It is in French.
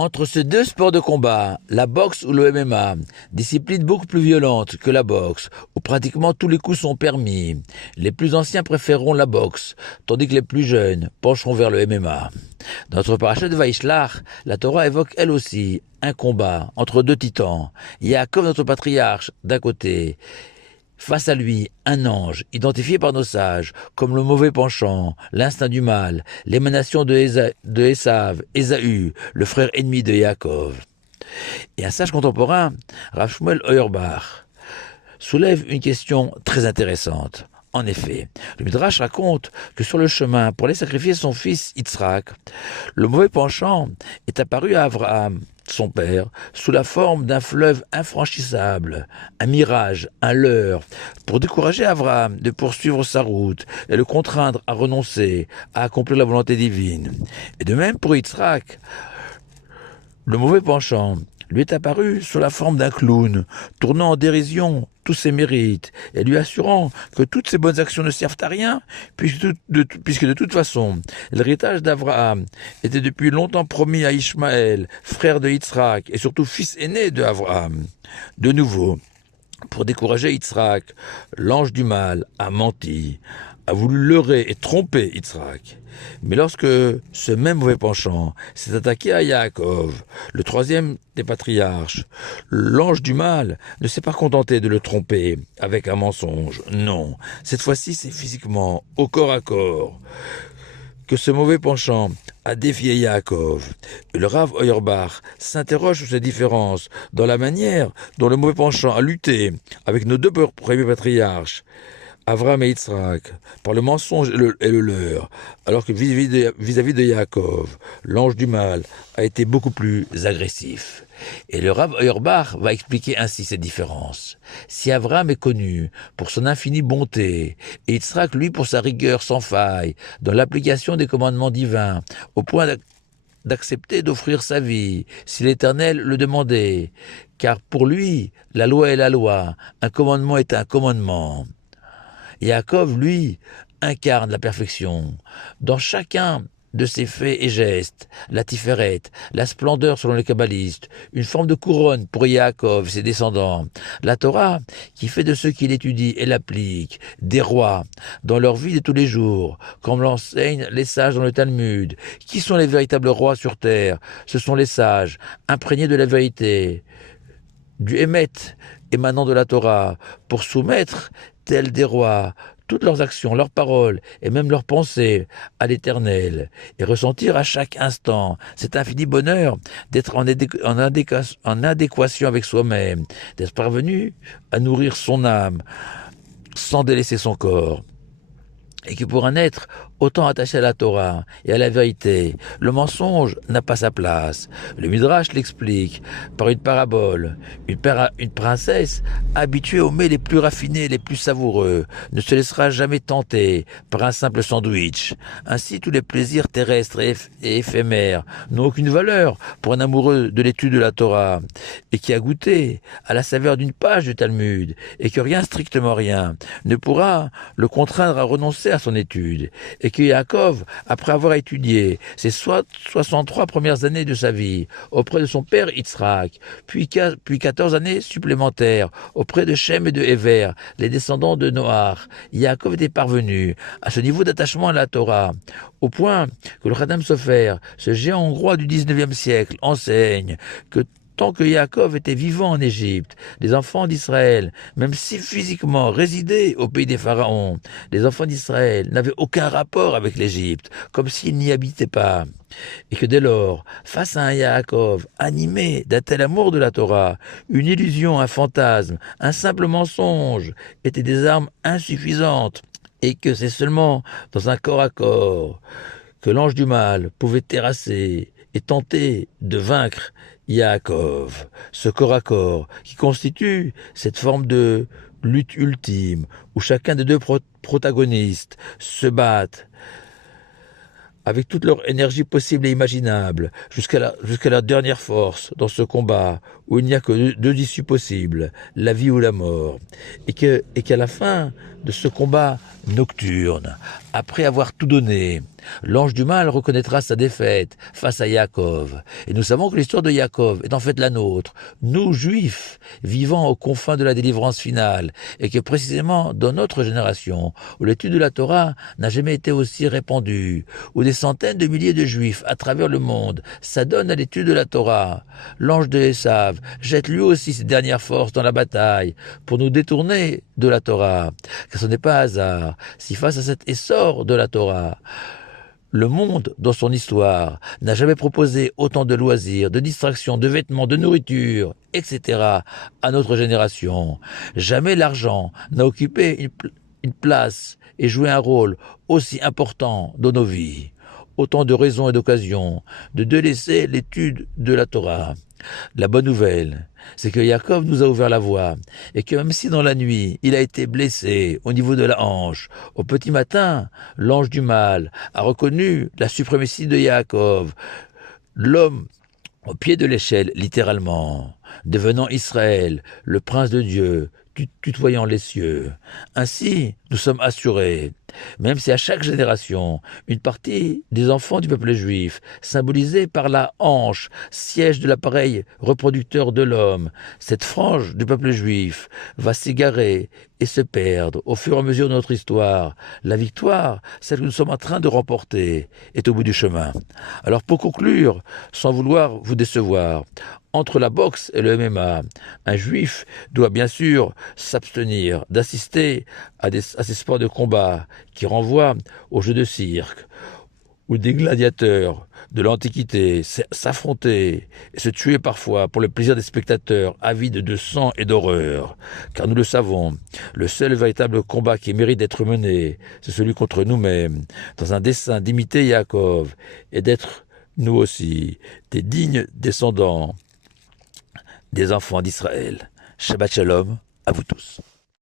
Entre ces deux sports de combat, la boxe ou le MMA, discipline beaucoup plus violente que la boxe, où pratiquement tous les coups sont permis, les plus anciens préféreront la boxe, tandis que les plus jeunes pencheront vers le MMA. Dans notre parachat de Vaishlach, la Torah évoque elle aussi un combat entre deux titans. Yaakov, notre patriarche, d'un côté, face à lui, un ange, identifié par nos sages comme le mauvais penchant, l'instinct du mal, l'émanation de Esav, Ésaü, le frère ennemi de Yaakov. Et un sage contemporain, Rav Shmuel Auerbach, soulève une question très intéressante. En effet, le Midrash raconte que sur le chemin, pour aller sacrifier son fils Yitzhak, le mauvais penchant est apparu à Abraham, son père, sous la forme d'un fleuve infranchissable, un mirage, un leurre, pour décourager Abraham de poursuivre sa route et le contraindre à renoncer, à accomplir la volonté divine. Et de même pour Yitzhak, le mauvais penchant lui est apparu sous la forme d'un clown, tournant en dérision tous ses mérites, et lui assurant que toutes ses bonnes actions ne servent à rien, puisque de toute façon, l'héritage d'Abraham était depuis longtemps promis à Ishmaël, frère de Yitzhak, et surtout fils aîné de Abraham. De nouveau, pour décourager Yitzhak, l'ange du mal a menti, a voulu leurrer et tromper Yitzhak. Mais lorsque ce même mauvais penchant s'est attaqué à Yaakov, le troisième des patriarches, l'ange du mal ne s'est pas contenté de le tromper avec un mensonge. Non, cette fois-ci c'est physiquement, au corps à corps, que ce mauvais penchant a défié Yaakov. Et le Rav Auerbach s'interroge sur ces différences dans la manière dont le mauvais penchant a lutté avec nos deux premiers patriarches, Avraham et Yitzhak, par le mensonge et le leurre, alors que vis-à-vis de Yaakov, l'ange du mal a été beaucoup plus agressif. Et le Rav Auerbach va expliquer ainsi ces différences. Si Avraham est connu pour son infinie bonté, et Yitzhak, lui, pour sa rigueur sans faille, dans l'application des commandements divins, au point d'accepter d'offrir sa vie, si l'Éternel le demandait, car pour lui, la loi est la loi, un commandement est un commandement. Yaakov, lui, incarne la perfection. Dans chacun de ses faits et gestes, la tiferet, la splendeur selon les kabbalistes, une forme de couronne pour Yaakov et ses descendants, la Torah qui fait de ceux qui l'étudient et l'appliquent des rois dans leur vie de tous les jours, comme l'enseignent les sages dans le Talmud. Qui sont les véritables rois sur terre? Ce sont les sages, imprégnés de la vérité, du Hémet émanant de la Torah, pour soumettre, tels des rois, toutes leurs actions, leurs paroles et même leurs pensées à l'Éternel, et ressentir à chaque instant cet infini bonheur d'être en adéquation avec soi-même, d'être parvenu à nourrir son âme sans délaisser son corps. Et que pour un être autant attaché à la Torah et à la vérité, le mensonge n'a pas sa place. Le Midrash l'explique par une parabole. Une princesse, habituée aux mets les plus raffinés et les plus savoureux, ne se laissera jamais tenter par un simple sandwich. Ainsi, tous les plaisirs terrestres et éphémères n'ont aucune valeur pour un amoureux de l'étude de la Torah, et qui a goûté à la saveur d'une page du Talmud, et que rien, strictement rien, ne pourra le contraindre à renoncer à son étude, et que Yaakov, après avoir étudié ses 63 premières années de sa vie auprès de son père Yitzhak, puis 14 années supplémentaires auprès de Shem et de Héver, les descendants de Noach, Yaakov était parvenu à ce niveau d'attachement à la Torah, au point que le Khatam Sofer, ce géant hongrois du 19e siècle, enseigne que tant que Yaakov était vivant en Égypte, les enfants d'Israël, même si physiquement résidaient au pays des pharaons, les enfants d'Israël n'avaient aucun rapport avec l'Égypte, comme s'ils n'y habitaient pas. Et que dès lors, face à un Yaakov animé d'un tel amour de la Torah, une illusion, un fantasme, un simple mensonge étaient des armes insuffisantes, et que c'est seulement dans un corps à corps que l'ange du mal pouvait terrasser et tenter de vaincre Yaakov, ce corps à corps qui constitue cette forme de lutte ultime où chacun des deux protagonistes se battent avec toute leur énergie possible et imaginable jusqu'à leur dernière force dans ce combat où il n'y a que deux issues possibles, la vie ou la mort, et qu'à la fin de ce combat nocturne, après avoir tout donné, l'ange du mal reconnaîtra sa défaite face à Yaakov. Et nous savons que l'histoire de Yaakov est en fait la nôtre, nous juifs, vivant aux confins de la délivrance finale, et que précisément dans notre génération, où l'étude de la Torah n'a jamais été aussi répandue, où des centaines de milliers de juifs à travers le monde s'adonnent à l'étude de la Torah, l'ange de Esav jette lui aussi ses dernières forces dans la bataille pour nous détourner de la Torah. Car ce n'est pas hasard si face à cet essor de la Torah, le monde, dans son histoire, n'a jamais proposé autant de loisirs, de distractions, de vêtements, de nourriture, etc. à notre génération. Jamais l'argent n'a occupé une place et joué un rôle aussi important dans nos vies. Autant de raisons et d'occasions de délaisser l'étude de la Torah. La bonne nouvelle, c'est que Yaakov nous a ouvert la voie et que même si dans la nuit, il a été blessé au niveau de la hanche, au petit matin, l'ange du mal a reconnu la suprématie de Yaakov, l'homme au pied de l'échelle, littéralement, devenant Israël, le prince de Dieu, tutoyant les cieux. Ainsi, nous sommes assurés, même si à chaque génération, une partie des enfants du peuple juif, symbolisée par la hanche, siège de l'appareil reproducteur de l'homme, cette frange du peuple juif va s'égarer et se perdre au fur et à mesure de notre histoire. La victoire, celle que nous sommes en train de remporter, est au bout du chemin. Alors pour conclure, sans vouloir vous décevoir, entre la boxe et le MMA, un juif doit bien sûr s'abstenir d'assister à ces sports de combat qui renvoient aux jeux de cirque, où des gladiateurs de l'Antiquité s'affrontaient et se tuaient parfois pour le plaisir des spectateurs avides de sang et d'horreur. Car nous le savons, le seul véritable combat qui mérite d'être mené, c'est celui contre nous-mêmes, dans un dessein d'imiter Yaakov et d'être, nous aussi, des dignes descendants des enfants d'Israël. Shabbat Shalom à vous tous.